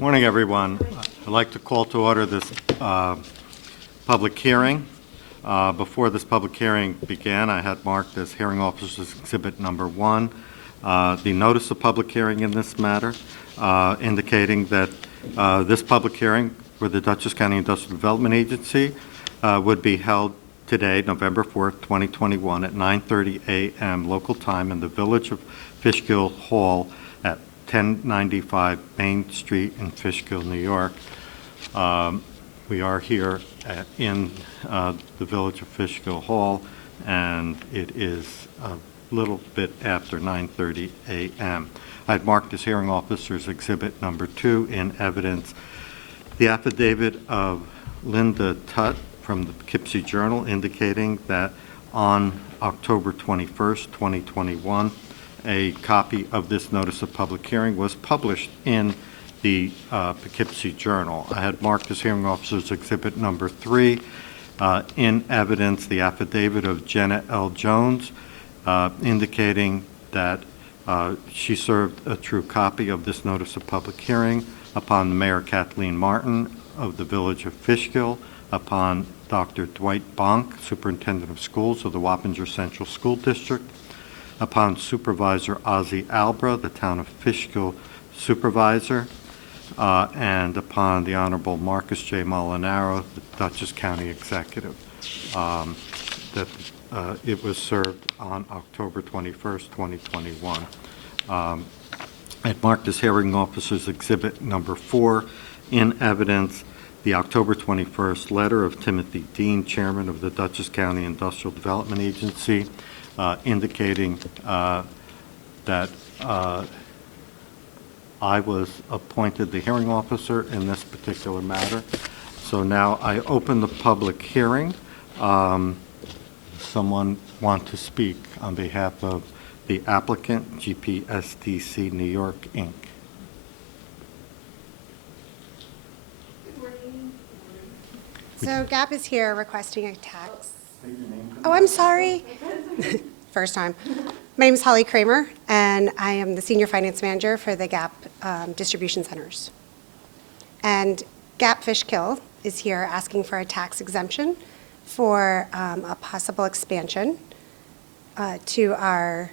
Morning, everyone. I'd like to call to order this public hearing. Before this public hearing began, I had marked as hearing officers exhibit number 1 the notice of public hearing in this matter, indicating that this public hearing for the Dutchess County Industrial Development Agency would be held today, November 4th, 2021, at 9:30 a.m. local time in the Village of Fishkill Hall at 1095 Main Street in Fishkill, New York. We are here in the Village of Fishkill Hall, and it is a little bit after 9:30 a.m. I've marked as hearing officers exhibit number 2 in evidence the affidavit of Linda Tutt from the Poughkeepsie Journal indicating that on October 21st, 2021, a copy of this notice of public hearing was published in the Poughkeepsie Journal. I had marked as hearing officers exhibit number 3 in evidence the affidavit of Jenna L. Jones indicating that she served a true copy of this notice of public hearing upon Mayor Kathleen Martin of the Village of Fishkill, upon Dr. Dwight Bonk, Superintendent of Schools of the Wappinger Central School District, upon Supervisor Ozzie Albra, the Town of Fishkill Supervisor, and upon the Honorable Marcus J. Molinaro, the Dutchess County Executive, that it was served on October 21st, 2021. I'd marked as hearing officers exhibit number 4 in evidence the October 21st letter of Timothy Dean, Chairman of the Dutchess County Industrial Development Agency, indicating that I was appointed the hearing officer in this particular matter. So now I open the public hearing. Someone want to speak on behalf of the applicant, GPSDC New York, Inc. So GAP is here requesting a tax. Oh, I'm sorry. First time. My name is Holly Kramer, and I am the Senior Finance Manager for the GAP Distribution Centers. And GAP Fishkill is here asking for a tax exemption for a possible expansion to our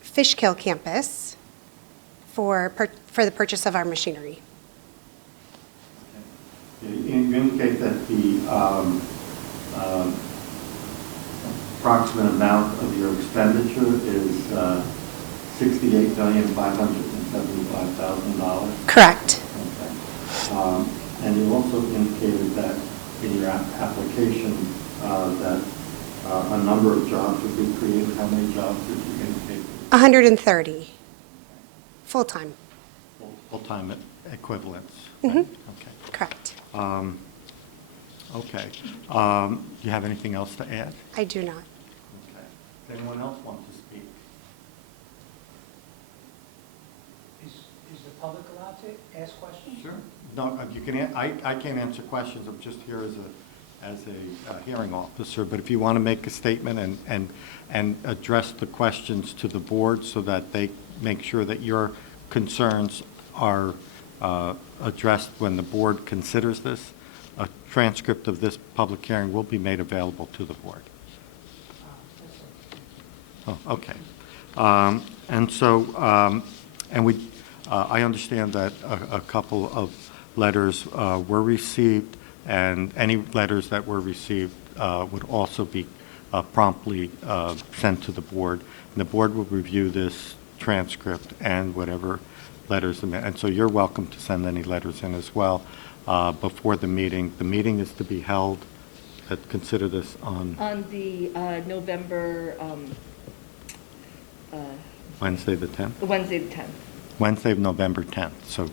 Fishkill campus for the purchase of our machinery. You indicate that the approximate amount of your expenditure is $68,575,000? Correct. Okay. And you also indicated that in your application that a number of jobs would be created. How many jobs did you indicate? 130 full-time. Full-time equivalents. Mm-hmm. Okay. Correct. Okay. Do you have anything else to add? I do not. Okay. Does anyone else want to speak? Is the public allowed to ask questions? Sure. No, you can. I can't answer questions. I'm just here as a hearing officer. But if you want to make a statement and address the questions to the board so that they make sure that your concerns are addressed when the board considers this, a transcript of this public hearing will be made available to the board. Oh, okay. And so, I understand that a couple of letters were received, and any letters that were received would also be promptly sent to the board. And the board will review this transcript and whatever letters, and so you're welcome to send any letters in as well before the meeting. The meeting is to be held, consider this on the November, Wednesday the 10th? Wednesday the 10th. Wednesday, November 10th. So,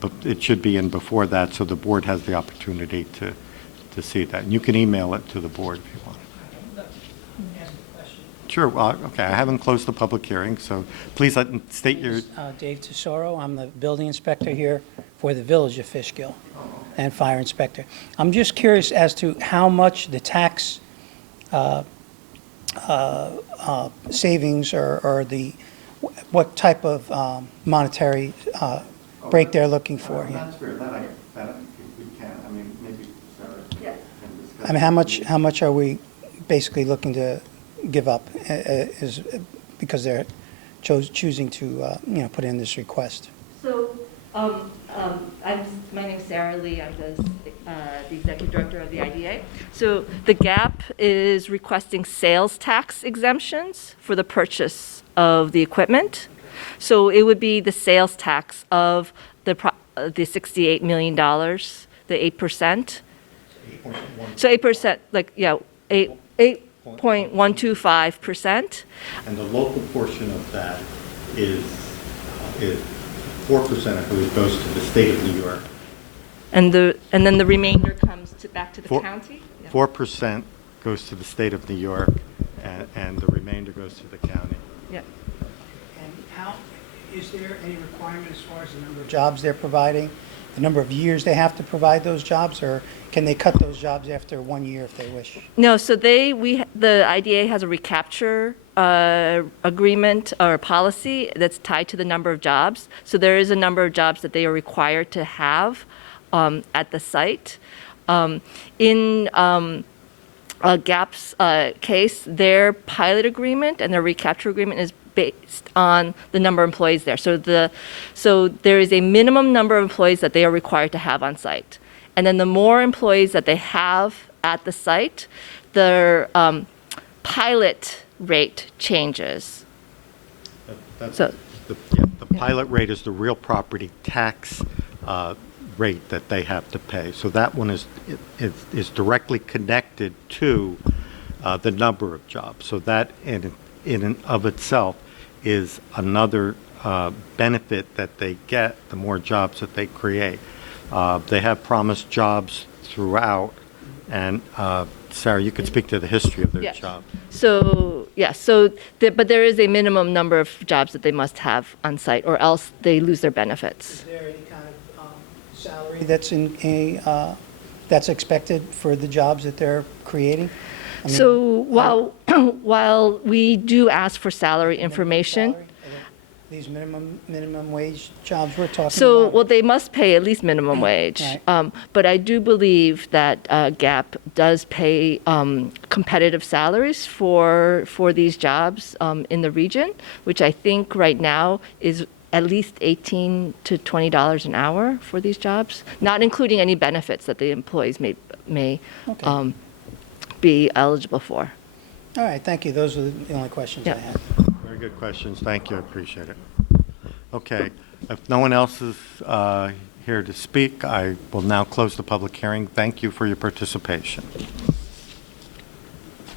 but it should be in before that, so the board has the opportunity to see that. And you can email it to the board if you want. Ask a question. Sure. Well, okay. I haven't closed the public hearing, so please state your. Dave Tesoro. I'm the building inspector here for the Village of Fishkill and fire inspector. I'm just curious as to how much the tax savings or the what type of monetary break they're looking for, yeah. That's fair, that we can, I mean, maybe Sarah Yeah. can discuss. I mean, how much are we basically looking to give up, is, because they're choosing to, put in this request? So, my name's Sarah Lee, I'm the executive director of the IDA. So the GAP is requesting sales tax exemptions for the purchase of the equipment. So it would be the sales tax of the $68 million, the 8%. So 8%, like, yeah, 8.125%. And the local portion of that is 4%, I believe, goes to the state of New York. And then the remainder comes back to the county? Yeah. 4% goes to the state of New York, and the remainder goes to the county. Yeah. And is there any requirement as far as the number of jobs they're providing, the number of years they have to provide those jobs, or can they cut those jobs after 1 year if they wish? No, so the IDA has a recapture agreement or policy that's tied to the number of jobs. So there is a number of jobs that they are required to have at the site. In GAP's case, their pilot agreement and their recapture agreement is based on the number of employees there. So there is a minimum number of employees that they are required to have on site. And then the more employees that they have at the site, their pilot rate changes. So- The pilot rate is the real property tax rate that they have to pay. So that one is directly connected to the number of jobs. So that in and of itself is another benefit that they get, the more jobs that they create. They have promised jobs throughout, and Sarah, you could speak to the history of their Yes. job. So, yeah, but there is a minimum number of jobs that they must have on site, or else they lose their benefits. Is there any kind of salary that's expected for the jobs that they're creating? I mean, So while we do ask for salary information, salary? These minimum wage jobs we're talking so, about? well, they must pay at least minimum wage. Right. But I do believe that GAP does pay competitive salaries for these jobs in the region, which I think right now is at least $18 to $20 an hour for these jobs, not including any benefits that the employees may Okay. be eligible for. All right, thank you. Those are the only questions I Yeah. had. Very good questions. Thank you. I appreciate it. Okay. If no one else is here to speak, I will now close the public hearing. Thank you for your participation.